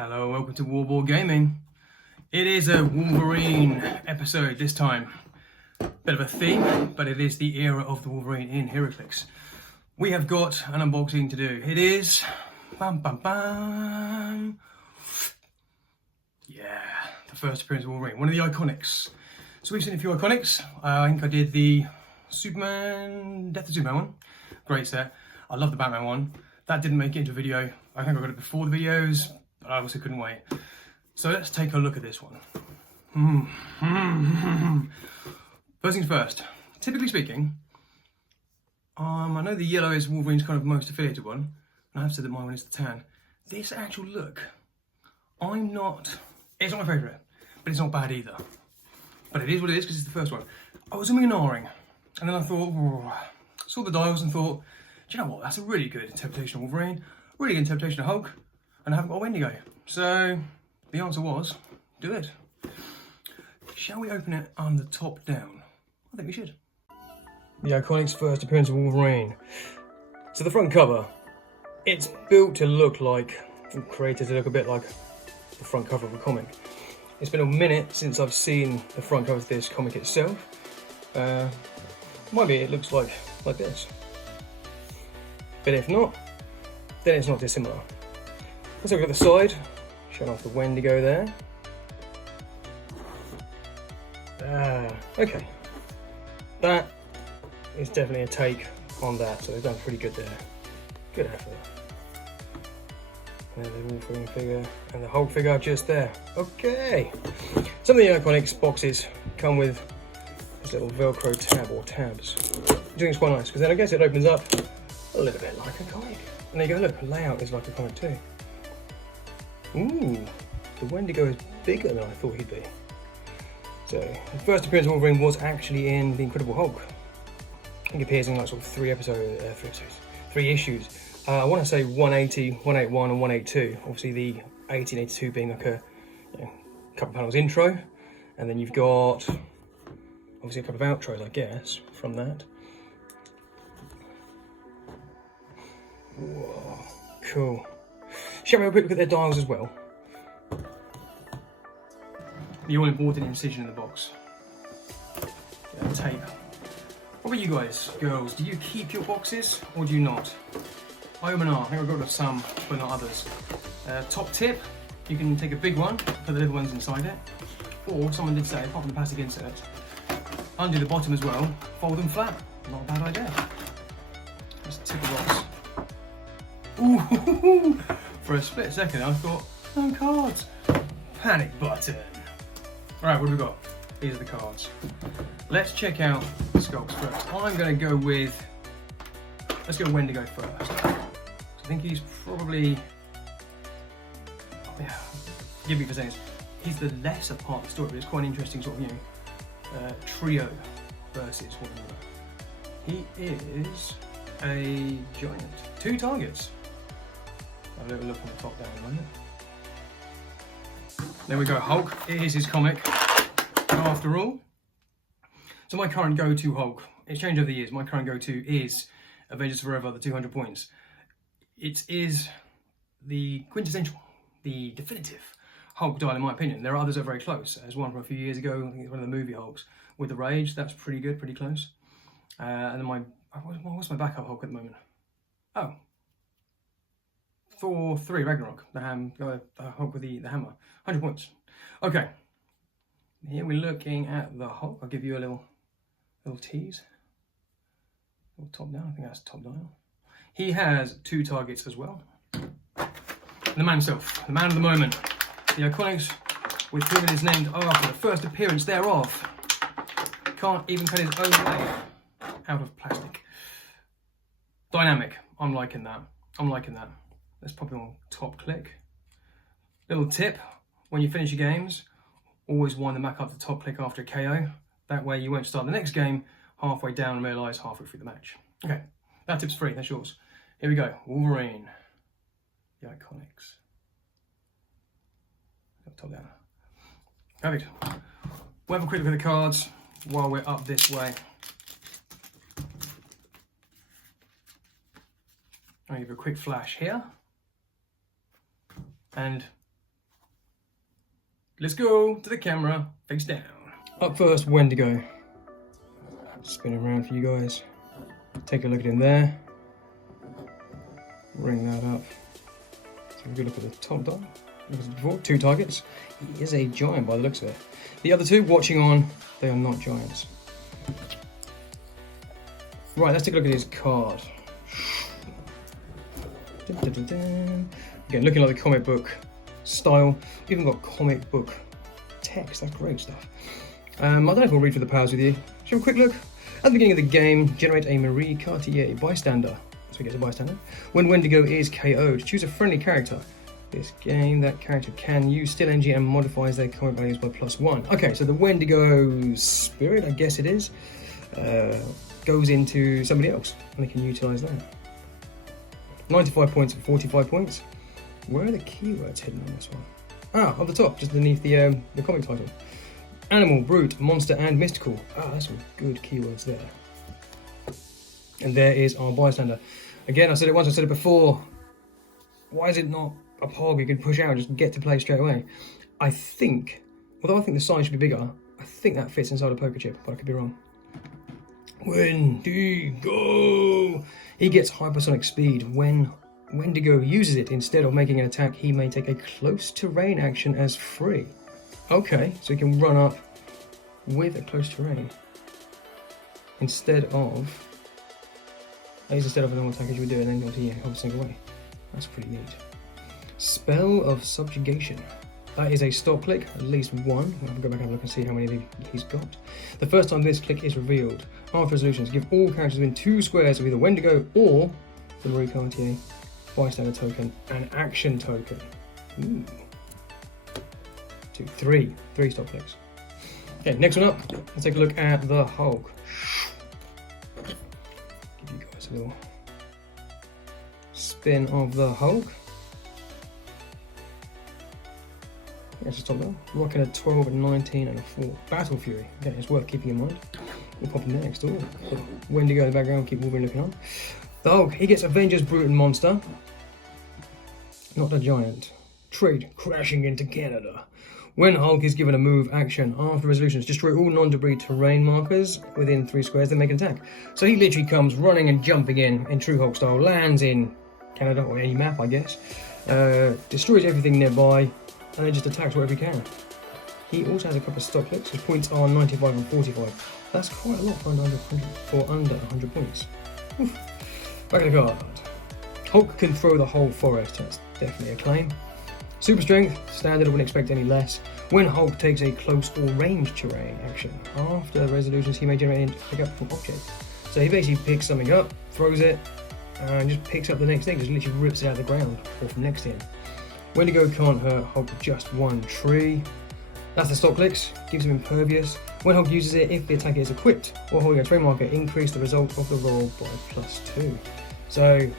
Hello, welcome to Warborg Gaming. It is a Wolverine episode this time. Bit of a theme, but it is the era of the Wolverine in Heroclix. We have got an unboxing to do. It is... Bam, bam, bam. Yeah, the first appearance of Wolverine. One of the Iconix. So we've seen a few Iconix. I think I did the Superman... Death of Superman one. Great set. I love the Batman one. That didn't make it into a video. I think I got it before the videos, but I also couldn't wait. So let's take a look at this one. First things first. Typically speaking, I know the yellow is Wolverine's kind of most affiliated one, and I have said that my one is the tan. This actual look, it's not my favourite, but it's not bad either. But it is what it is because it's the first one. I was ignoring, and then I thought, saw the dials and thought, do you know what? That's a really good interpretation of Wolverine, really good interpretation of Hulk, and I haven't got a Wendigo. So the answer was, do it. Shall we open it on the top down? I think we should. The Iconix first appearance of Wolverine. So the front cover, it's built to look like, created to look a bit like the front cover of a comic. It's been a minute since I've seen the front cover of this comic itself. Maybe it looks like this. But if not, then it's not dissimilar. Let's look at the side, showing off the Wendigo there. Okay. That is definitely a take on that, so they've done pretty good there. Good effort. And the Wolverine figure and the Hulk figure just there. Okay. Some of the Iconix boxes come with this little Velcro tab or tabs. I think it's quite nice because then I guess it opens up a little bit like a comic. And there you go, look, the layout is like a comic too. Ooh, the Wendigo is bigger than I thought he'd be. So, the first appearance of Wolverine was actually in The Incredible Hulk. I think it appears in like sort of three issues. I want to say 180, 181 and 182. Obviously the 1882 being like a couple of panels intro. And then you've got obviously a couple of outros, I guess, from that. Whoa, cool. Shall we have a quick look at their dials as well? The all important incision in the box. Tape. What about you guys, girls? Do you keep your boxes or do you not? I think I've got some, but not others. Top tip, you can take a big one, put the little ones inside it. Or someone did say, apart from the plastic insert, undo the bottom as well, fold them flat. Not a bad idea. Just tip the box. Ooh, for a split second I thought, no cards. Panic button. Alright, what have we got? These are the cards. Let's check out the sculpts first. I'm going to go with, let's go Wendigo first. So I think he's probably, give me for saying this, he's the lesser part of the story, but it's quite an interesting sort of, trio versus one another. He is a giant. 2 targets. Have a little look on the top down a moment. There we go, Hulk. It is his comic, after all. So my current go-to Hulk, it's changed over the years, my current go-to is Avengers Forever, the 200 points. It is the quintessential, the definitive Hulk dial in my opinion. There are others that are very close. There's one from a few years ago, I think it's one of the movie Hulks, with the Rage, that's pretty good, pretty close. And then what's my backup Hulk at the moment? Oh. Thor 3 Ragnarok, the Hulk with the hammer, 100 points. Okay, here we're looking at the Hulk. I'll give you a little tease. Little top down, I think that's top dial. He has 2 targets as well. And the man himself, the man of the moment, the Iconix, with whom it is named after the first appearance thereof. Can't even cut his own way out of plastic. Dynamic, I'm liking that. Let's pop it on top click. Little tip, when you finish your games, always wind them back up to top click after a KO. That way you won't start the next game halfway down and realise halfway through the match. Okay, that tip's free, that's yours. Here we go, Wolverine, the Iconix. Top down. Perfect. We'll have a quick look at the cards while we're up this way. I'll give you a quick flash here. And Let's go to the camera, face down. Up first, Wendigo. Spin around for you guys. Take a look at him there. Ring that up. Take a good look at the top dot. Look at before, 2 targets. He is a giant by the looks of it. The other 2 watching on, they are not giants. Right, let's take a look at his card. Dun, dun, dun, dun. Again, looking like the comic book style. Even got comic book text. That's great stuff. I don't know if I'll read through the powers with you. Should we have a quick look? At the beginning of the game, generate a Marie Cartier bystander. So we get a bystander. When Wendigo is KO'd, choose a friendly character. This game, that character can use still energy and modifies their combat values by +1. Okay, so the Wendigo spirit, I guess it is, goes into somebody else, and they can utilise that. 95 points and 45 points. Where are the keywords hidden on this one? Ah, on the top, just underneath the comic title. Animal, brute, monster, and mystical. Ah, that's some good keywords there. And there is our bystander. Again, I said it once, I said it before. Why is it not a pog you can push out and just get to play straight away? I think, although I think the size should be bigger, I think that fits inside a poker chip, but I could be wrong. Wendigo! He gets hypersonic speed. When Wendigo uses it, instead of making an attack, he may take a close terrain action as free. Okay, so he can run up with a close terrain. Instead of a normal attack as you would do, and then obviously away. That's pretty neat. Spell of Subjugation. That is a stop click, at least one. I'll go back and have a look and see how many he's got. The first time this click is revealed. After resolutions, give all characters within 2 squares of either Wendigo or the Marie Cartier bystander token an action token. Ooh. 2, 3 stop clicks. Okay, next one up, let's take a look at the Hulk. Give you guys a little spin of the Hulk. Yeah, just top there. Rocking a 12, a 19, and a 4. Battle Fury. Okay, it's worth keeping in mind. We'll pop him there next door. Wendigo in the background, keep Wolverine looking on. The Hulk, he gets Avengers, Brute, and Monster. Not a giant. Trade, crashing into Canada. When Hulk is given a move action, after resolutions, destroy all non-debris terrain markers within 3 squares, then make an attack. So he literally comes running and jumping in true Hulk style, lands in Canada, or any map, I guess, destroys everything nearby, and then just attacks wherever he can. He also has a couple of stop clicks. His points are 95 and 45. That's quite a lot for under 100 points. Oof. Back of the card. Hulk can throw the whole forest. That's definitely a claim. Super strength, standard, I wouldn't expect any less. When Hulk takes a close or range terrain action, after resolutions he may generate and pick up an object. So he basically picks something up, throws it, and just picks up the next thing, just literally rips it out of the ground, or from next to him. Wendigo can't hurt Hulk with just 1 tree. That's the stop clicks, gives him impervious. When Hulk uses it, if the attacker is equipped or holding a terrain marker, increase the result of the roll by +2. So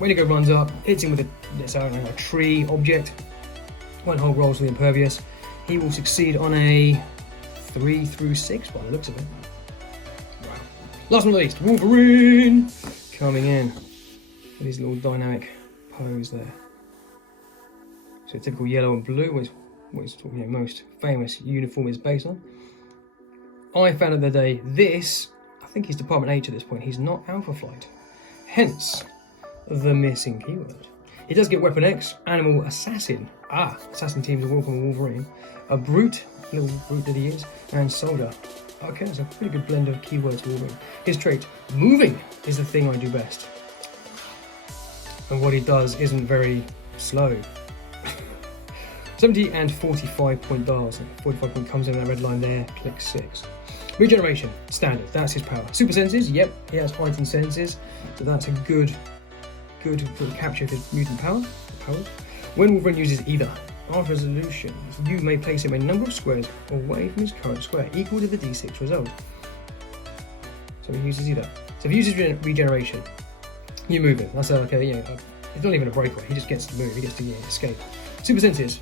Wendigo runs up, hits him with a tree object. When Hulk rolls with impervious, he will succeed on a 3 through 6 by the looks of it. Wow. Last but not least, Wolverine coming in with his little dynamic pose there. So typical yellow and blue, what his most famous uniform is based on. I found out the other day, this, I think he's Department H at this point, he's not Alpha Flight. Hence, the missing keyword. He does get Weapon X, Animal, Assassin. Ah, Assassin teams are welcome with Wolverine. A Brute, little brute that he is, and Soldier. Okay, that's a pretty good blend of keywords for Wolverine. His trait, Moving, is the thing I do best. And what he does isn't very slow. 70 and 45 point dials. 45 point comes in that red line there, click 6. Regeneration, standard, that's his power. Super senses, yep, he has heightened senses, so that's a good capture of his mutant power. When Wolverine uses either, after resolution, you may place him a number of squares away from his current square, equal to the d6 result. So he uses either. So if he uses regeneration, you move him. That's okay, it's not even a breakaway, he just gets to move, he gets to escape. Super senses,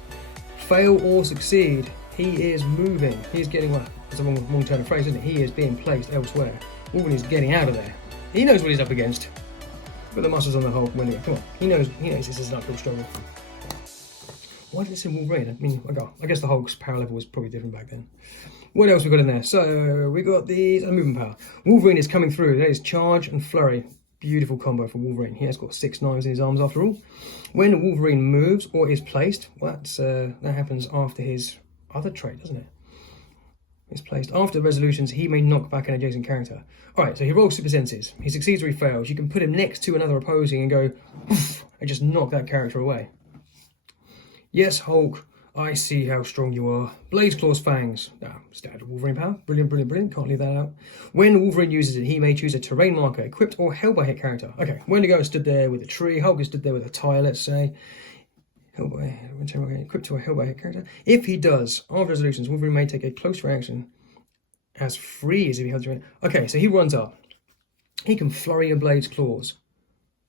fail or succeed, he is moving, he is getting, well, that's a wrong turn of phrase, isn't it? He is being placed elsewhere. Wolverine is getting out of there. He knows what he's up against. Put the muscles on the Hulk when come on. He knows this is an uphill struggle. Why did it say Wolverine? I mean, I guess the Hulk's power level was probably different back then. What else we got in there? So we got these movement power. Wolverine is coming through. That is charge and flurry. Beautiful combo for Wolverine. He has got 6 knives in his arms after all. When Wolverine moves or is placed, well, that happens after his other trait, doesn't it? It's placed after resolutions. He may knock back an adjacent character. All right, so he rolls super senses. He succeeds or he fails. You can put him next to another opposing and go, poof, and just knock that character away. Yes, Hulk, I see how strong you are. Blades, claws, fangs. Standard Wolverine power. Brilliant, brilliant, brilliant. Can't leave that out. When Wolverine uses it, he may choose a terrain marker, equipped or held by hit character. Okay, Wendigo stood there with a tree. Hulk is stood there with a tire, let's say. Held by, equipped or held by hit character. If he does, after resolutions, Wolverine may take a close reaction as free as if he held terrain. Okay, so he runs up. He can flurry a Blades, claws.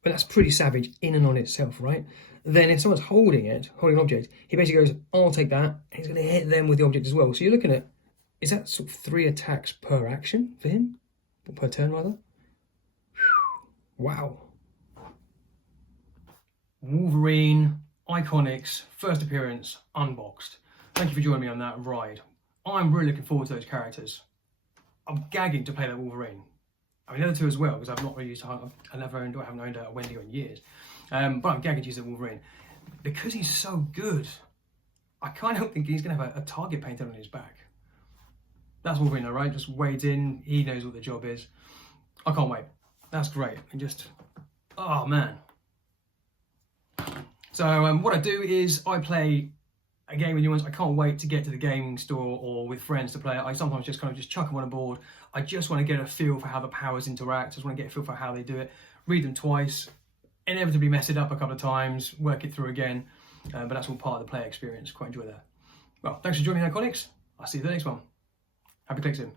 But that's pretty savage in and on itself, right? Then if someone's holding an object, he basically goes, I'll take that, and he's going to hit them with the object as well. So you're looking at, is that sort of 3 attacks per action for him? Or per turn, rather? Wow. Wolverine, Iconix, first appearance, unboxed. Thank you for joining me on that ride. I'm really looking forward to those characters. I'm gagging to play that Wolverine. I mean, the other two as well, because I've not really used to, I haven't owned a Wendigo in years. But I'm gagging to use the Wolverine. Because he's so good, I kind of think he's going to have a target painted on his back. That's Wolverine though, right? Just wades in, he knows what the job is. I can't wait. That's great. And just, oh man. So what I do is I play a game with new ones. I can't wait to get to the gaming store or with friends to play it. I sometimes just kind of chuck them on a board. I just want to get a feel for how the powers interact. I just want to get a feel for how they do it. Read them twice. Inevitably mess it up a couple of times, work it through again, but that's all part of the player experience. Quite enjoy that. Well, thanks for joining me, Iconix. I'll see you in the next one. Happy clicks in.